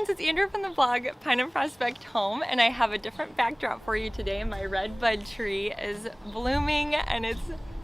friends, it's Andrew from the blog PineandProspectHome, and I have a different backdrop for you today. My red bud tree is blooming and it's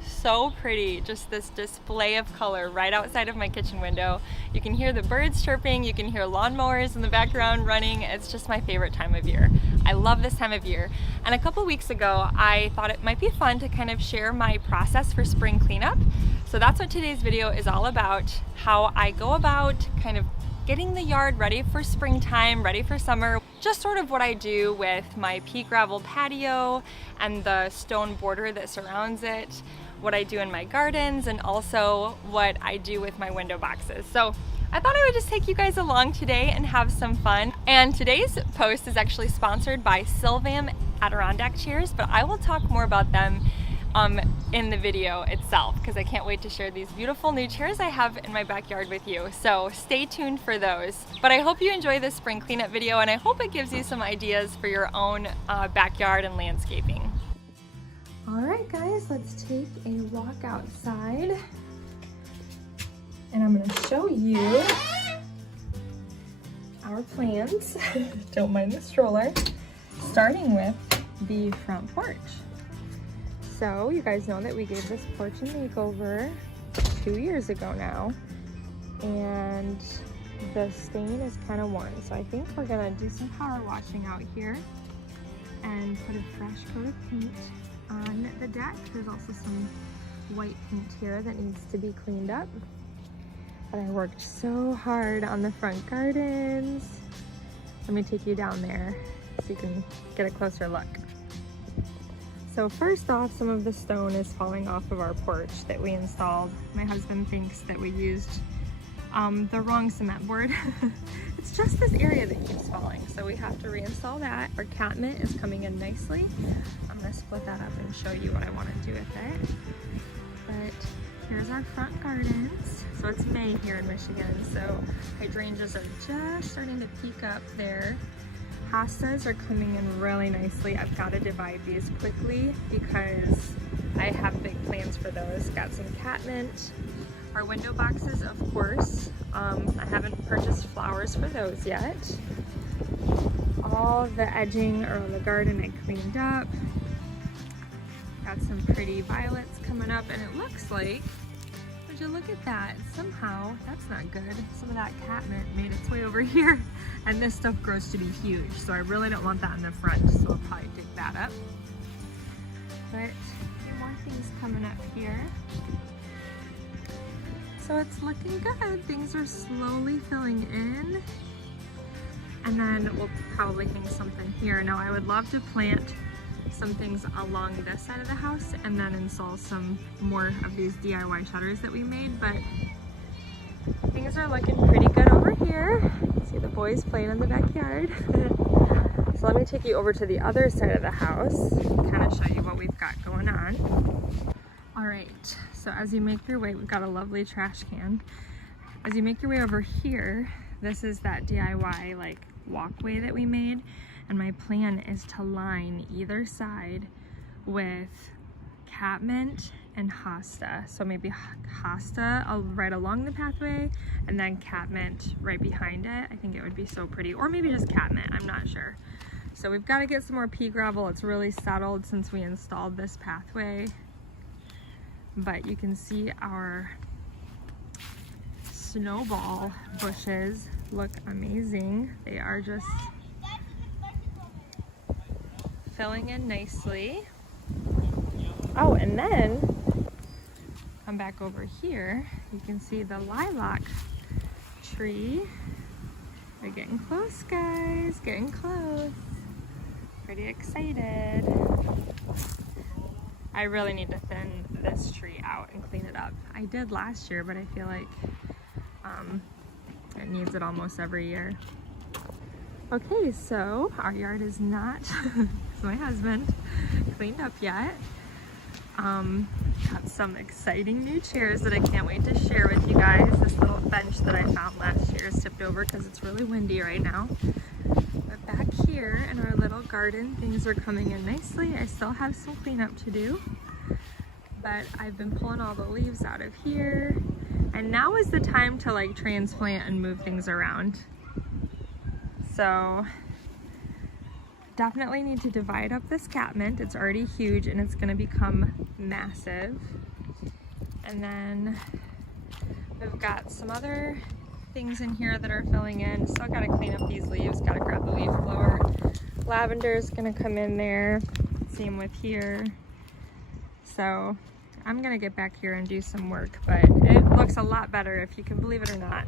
so pretty. Just this display of color right outside of my kitchen window. You can hear the birds chirping, you can hear lawnmowers in the background running. It's just my favorite time of year. I love this time of year. And a couple weeks ago, I thought it might be fun to kind of share my process for spring cleanup. So that's what today's video is all about, how I go about kind of getting the yard ready for springtime, ready for summer. Just sort of what I do with my pea gravel patio and the stone border that surrounds it, what I do in my gardens, and also what I do with my window boxes. So I thought I would just take you guys along today and have some fun. And today's post is actually sponsored by Psilvam Adirondack chairs, but I will talk more about them in the video itself, because I can't wait to share these beautiful new chairs I have in my backyard with you. So stay tuned for those. But I hope you enjoy this spring cleanup video, and I hope it gives you some ideas for your own backyard and landscaping. All right, guys, let's take a walk outside, and I'm gonna show you our plans. Don't mind the stroller. Starting with the front porch. So you guys know that we gave this porch a makeover 2 years ago now, and the stain is kind of worn. So I think we're gonna do some power washing out here and put a fresh coat of paint on the deck. There's also some white paint here that needs to be cleaned up. But I worked so hard on the front gardens. Let me take you down there so you can get a closer look. So first off, some of the stone is falling off of our porch that we installed. My husband thinks that we used the wrong cement board. It's just this area that keeps falling, so we have to reinstall that. Our catmint is coming in nicely. I'm gonna split that up and show you what I want to do with it. But here's our front gardens. So it's May here in Michigan, so hydrangeas are just starting to peak up there. Hostas are coming in really nicely. I've got to divide these quickly because I have big plans for those. Got some catmint. Our window boxes, of course. I haven't purchased flowers for those yet. All the edging around the garden I cleaned up. Got some pretty violets coming up, and it looks like, would you look at that? Somehow, that's not good. Some of that catmint made its way over here, and this stuff grows to be huge, so I really don't want that in the front, so we'll probably dig that up. But a few more things coming up here. So it's looking good. Things are slowly filling in, and then we'll probably hang something here. Now I would love to plant some things along this side of the house and then install some more of these DIY shutters that we made, but things are looking pretty good over here. See the boys playing in the backyard. So let me take you over to the other side of the house, kind of show you what we've got going on. All right, so as you make your way, we've got a lovely trash can. As you make your way over here, this is that DIY like walkway that we made. And my plan is to line either side with catmint and hosta. So maybe hosta right along the pathway and then catmint right behind it. I think it would be so pretty. Or maybe just catmint, I'm not sure. So we've got to get some more pea gravel. It's really settled since we installed this pathway. But you can see our snowball bushes look amazing. They are just filling in nicely. Oh, and then come back over here. You can see the lilac tree. We're getting close, guys, getting close. Pretty excited. I really need to thin this tree out and clean it up. I did last year, but I feel like it needs it almost every year. Okay, so our yard is not, my husband, cleaned up yet. Got some exciting new chairs that I can't wait to share with you guys. This little bench that I found last year is tipped over because it's really windy right now. But back here in our little garden, things are coming in nicely. I still have some cleanup to do, but I've been pulling all the leaves out of here. And now is the time to like transplant and move things around. So definitely need to divide up this catmint. It's already huge and it's going to become massive. And then we've got some other things in here that are filling in. Still got to clean up these leaves, got to grab the leaf blower. Lavender is going to come in there, same with here. So I'm going to get back here and do some work, but it looks a lot better if you can believe it or not.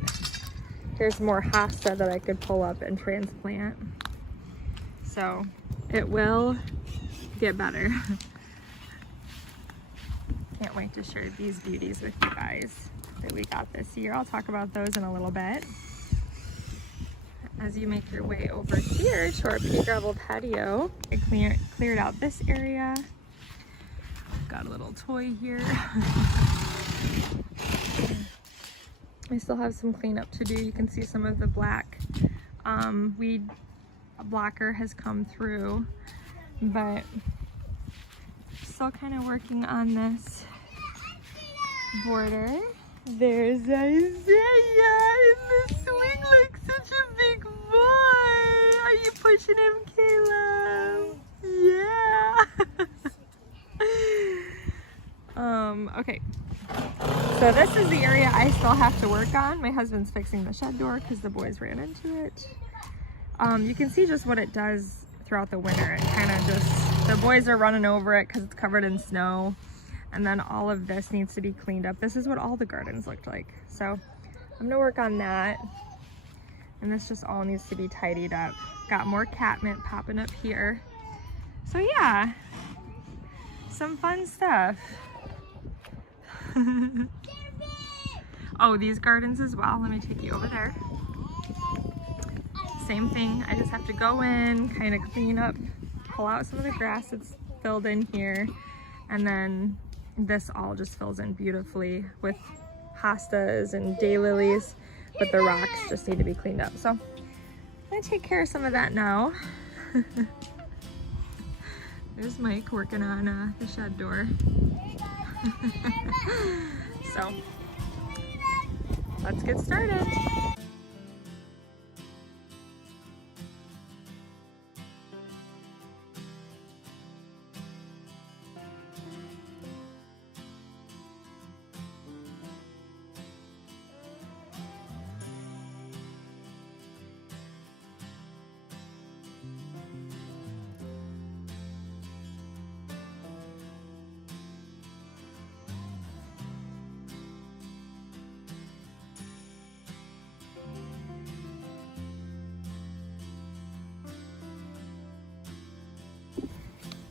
Here's more hosta that I could pull up and transplant. So it will get better. Can't wait to share these beauties with you guys that we got this year. I'll talk about those in a little bit. As you make your way over here to our pea gravel patio, I cleared out this area. Got a little toy here. I still have some cleanup to do. You can see some of the black weed blocker has come through, but still kind of working on this border. There's Isaiah in the swing like such a big boy. Are you pushing him, Caleb? Yeah. Okay. So this is the area I still have to work on. My husband's fixing the shed door because the boys ran into it. You can see just what it does throughout the winter. It kind of just, the boys are running over it because it's covered in snow. And then all of this needs to be cleaned up. This is what all the gardens looked like. So I'm gonna work on that. And this just all needs to be tidied up. Got more catmint popping up here. So yeah, some fun stuff. Oh, these gardens as well. Let me take you over there. Same thing. I just have to go in, kind of clean up, pull out some of the grass that's filled in here, and then this all just fills in beautifully with hostas and daylilies, but the rocks just need to be cleaned up. So I'm gonna take care of some of that now. There's Mike working on the shed door. So let's get started.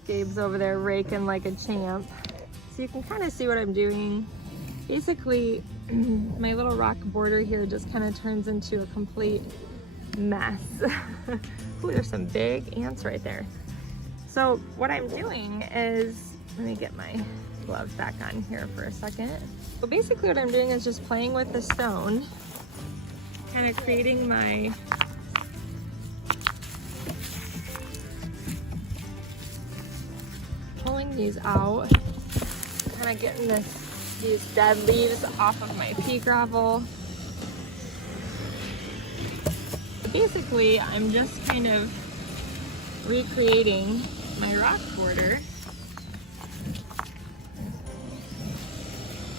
Gabe's over there raking like a champ. So you can kind of see what I'm doing. Basically, my little rock border here just kind of turns into a complete mess. Ooh, there's some big ants right there. So what I'm doing is, let me get my gloves back on here for a second. So basically what I'm doing is just playing with the stone, kind of creating my pulling these out, kind of getting these dead leaves off of my pea gravel. Basically, I'm just kind of recreating my rock border.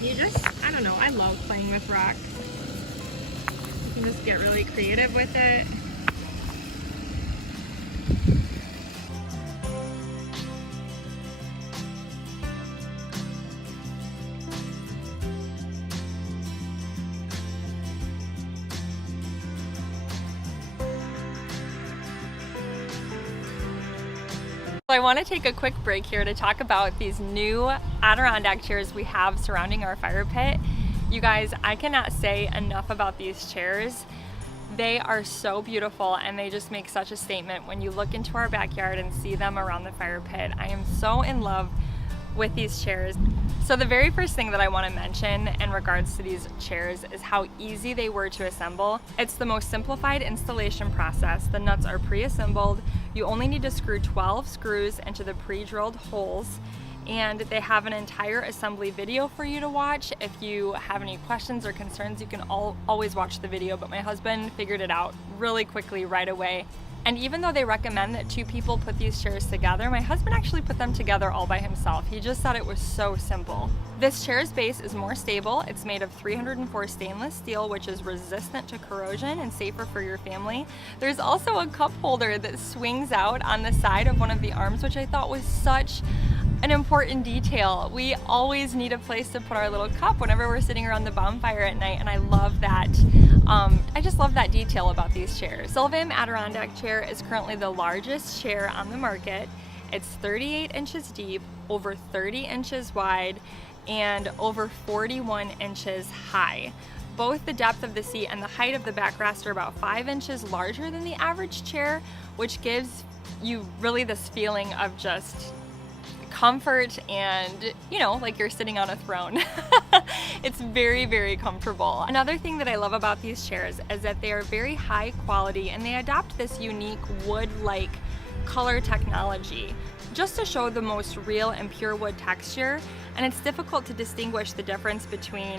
I don't know, I love playing with rock. You can just get really creative with it. I want to take a quick break here to talk about these new Adirondack chairs we have surrounding our fire pit. You guys, I cannot say enough about these chairs. They are so beautiful and they just make such a statement when you look into our backyard and see them around the fire pit. I am so in love with these chairs. So the very first thing that I want to mention in regards to these chairs is how easy they were to assemble. It's the most simplified installation process. The nuts are pre-assembled. You only need to screw 12 screws into the pre-drilled holes, and they have an entire assembly video for you to watch. If you have any questions or concerns, you can always watch the video, but my husband figured it out really quickly right away. And even though they recommend that 2 people put these chairs together, my husband actually put them together all by himself. He just thought it was so simple. This chair's base is more stable. It's made of 304 stainless steel, which is resistant to corrosion and safer for your family. There's also a cup holder that swings out on the side of one of the arms, which I thought was such an important detail. We always need a place to put our little cup whenever we're sitting around the bonfire at night, and I love that. I just love that detail about these chairs. Psilvam Adirondack chair is currently the largest chair on the market. It's 38 inches deep, over 30 inches wide, and over 41 inches high. Both the depth of the seat and the height of the backrest are about 5 inches larger than the average chair, which gives you really this feeling of just comfort and, you know, like you're sitting on a throne. It's very, very comfortable. Another thing that I love about these chairs is that they are very high quality and they adopt this unique wood-like color technology just to show the most real and pure wood texture. And it's difficult to distinguish the difference between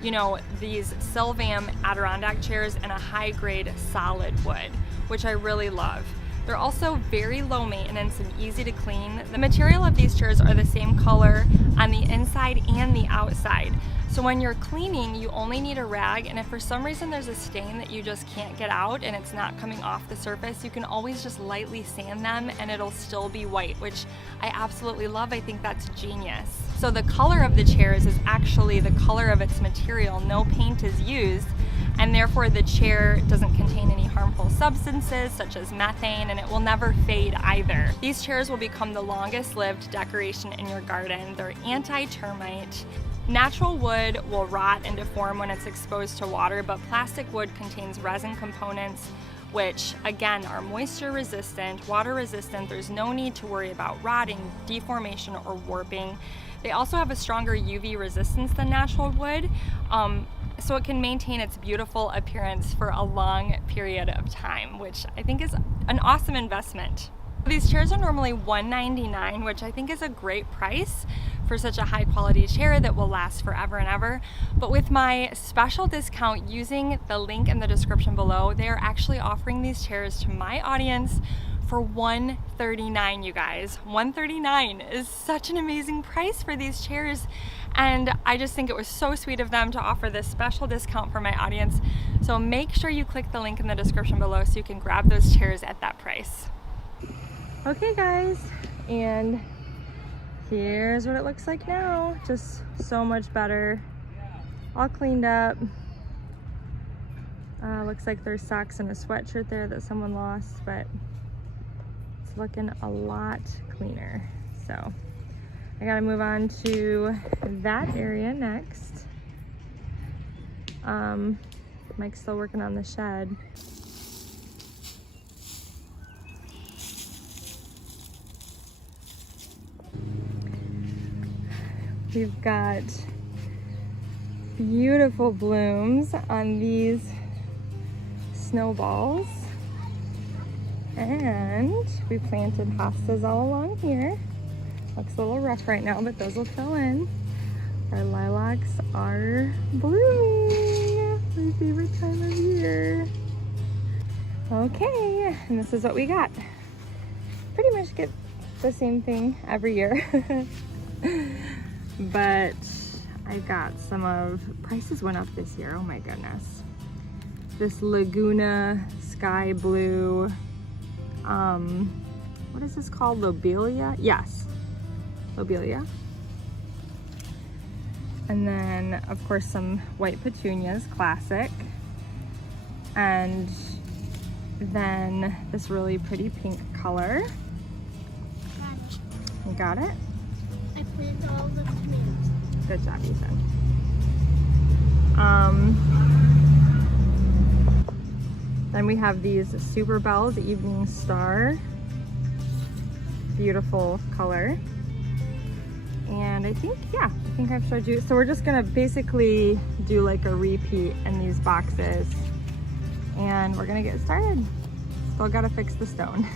you know, these Psilvam Adirondack chairs and a high-grade solid wood, which I really love. They're also very low maintenance and easy to clean. The material of these chairs are the same color on the inside and the outside. So when you're cleaning, you only need a rag, and if for some reason there's a stain that you just can't get out and it's not coming off the surface, you can always just lightly sand them and it'll still be white, which I absolutely love. I think that's genius. So the color of the chairs is actually the color of its material. No paint is used, and therefore the chair doesn't contain any harmful substances such as methane, and it will never fade either. These chairs will become the longest lived decoration in your garden. They're anti-termite. Natural wood will rot and deform when it's exposed to water, but plastic wood contains resin components which again are moisture resistant, water resistant. There's no need to worry about rotting, deformation, or warping. They also have a stronger UV resistance than natural wood, so it can maintain its beautiful appearance for a long period of time, which I think is an awesome investment. These chairs are normally $199, which I think is a great price for such a high quality chair that will last forever and ever. But with my special discount using the link in the description below, they are actually offering these chairs to my audience for $139, you guys. $139 is such an amazing price for these chairs, and I just think it was so sweet of them to offer this special discount for my audience. So make sure you click the link in the description below so you can grab those chairs at that price. Okay guys, and here's what it looks like now. Just so much better, all cleaned up. Looks like there's socks and a sweatshirt there that someone lost, but it's looking a lot cleaner. So I gotta move on to that area next. Mike's still working on the shed. We've got beautiful blooms on these snowballs, and we planted hostas all along here. Looks a little rough right now, but those will fill in. Our lilacs are blooming, my favorite time of year. Okay, and this is what we got. Pretty much get the same thing every year. But I got some of, prices went up this year, oh my goodness. This Laguna Sky Blue, what is this called, Lobelia? Yes, Lobelia. And then of course some white petunias, classic. And then this really pretty pink color. You got it? I planted all the tomatoes. Good job, Ethan. Then we have these Super Bells Evening Star. Beautiful color. And I think, yeah, I think I've showed you. So we're just gonna basically do like a repeat in these boxes. And we're gonna get started. Still gotta fix the stone.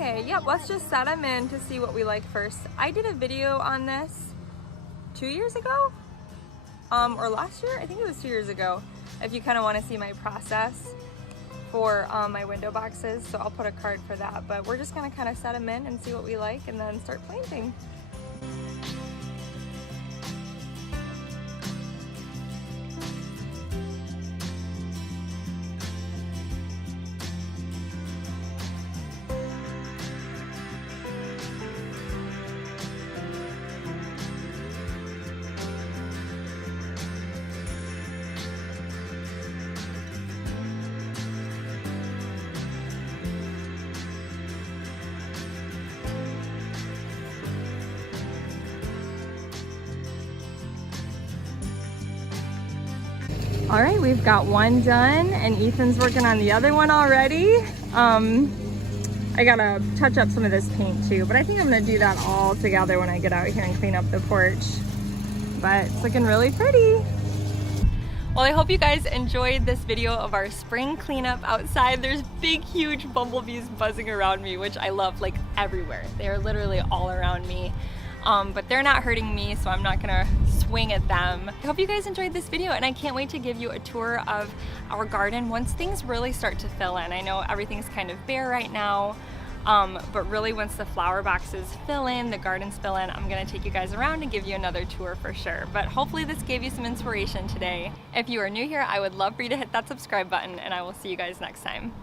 Okay, yep, let's just set them in to see what we like first. I did a video on this 2 years ago, or last year? I think it was 2 years ago, if you kind of want to see my process for my window boxes, so I'll put a card for that. But we're just gonna kind of set them in and see what we like and then start planting. All right, we've got one done and Ethan's working on the other one already. I gotta touch up some of this paint too, but I think I'm gonna do that all together when I get out here and clean up the porch. But it's looking really pretty. Well, I hope you guys enjoyed this video of our spring cleanup outside. There's big, huge bumblebees buzzing around me, which I love, like everywhere. They're literally all around me. But they're not hurting me, so I'm not gonna swing at them. I hope you guys enjoyed this video, and I can't wait to give you a tour of our garden once things really start to fill in. I know everything's kind of bare right now, but really once the flower boxes fill in, the gardens fill in, I'm gonna take you guys around and give you another tour for sure. But hopefully this gave you some inspiration today. If you are new here, I would love for you to hit that subscribe button, and I will see you guys next time.